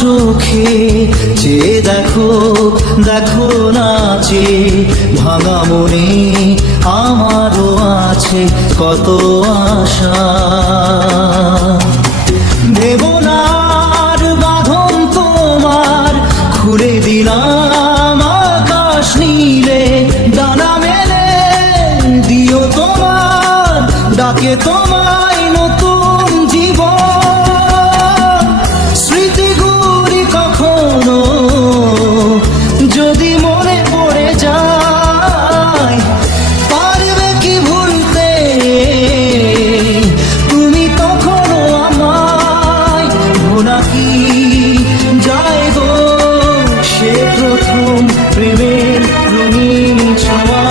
চোখে চেয়ে দেখো, দেখো নাচে ভাঙা মনে আমারও আছে কত আশা। দেবনার বাঁধন তোমার খুলে দিলাম আকাশ নীলে, ডানা মেলে দিও তোমার ডাকে তোমায় নতুন জীবন। স্মৃতিগুলি কখনো যদি মনে পড়ে যায়, পারবে কি ভুলতে তুমি তখনো আমায়? ভোলা কি যায় গো সে প্রথম প্রেমের রঙিন ছোঁয়া।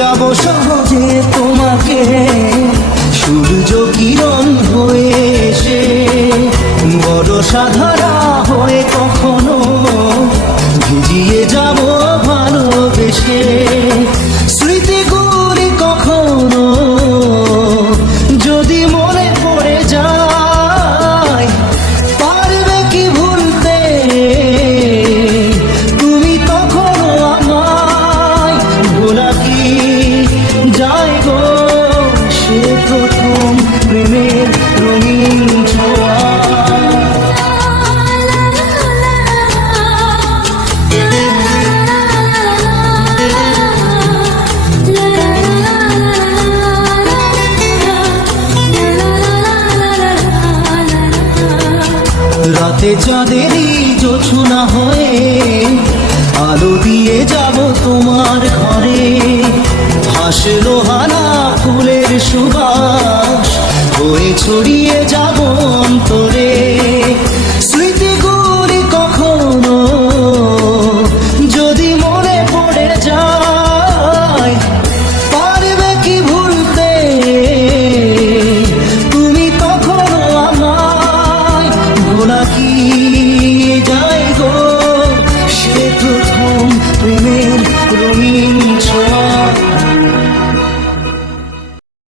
যাব সহজে তোমাকে সূর্য কিরণ হয়ে এসে, বড় সাধারা হয়ে কখনো ভিজিয়ে যাব ভালোবেসে। স্মৃতিগুলি কখনো যদি মনে পড়ে যায়, পারবে কি ভুলতে তুমি তখনো আমায়? ভোলা কি যায় গো সে প্রথম প্রেমের রঙিন ছোঁয়া। রাতে চাঁদেরই জোছনা হয়ে আলো দিয়ে যাব তোমার ঘরে, হাসলো হানা ফুলের সুবাস হয়ে ছড়িয়ে যাব অন্তরে। স্মৃতিগুলি কখনো যদি মনে পড়ে যায়, পারবে কি ভুলতে তুমি তখনো আমায়? ভোলা কি যায় গো সে প্রথম প্রেমের রঙিন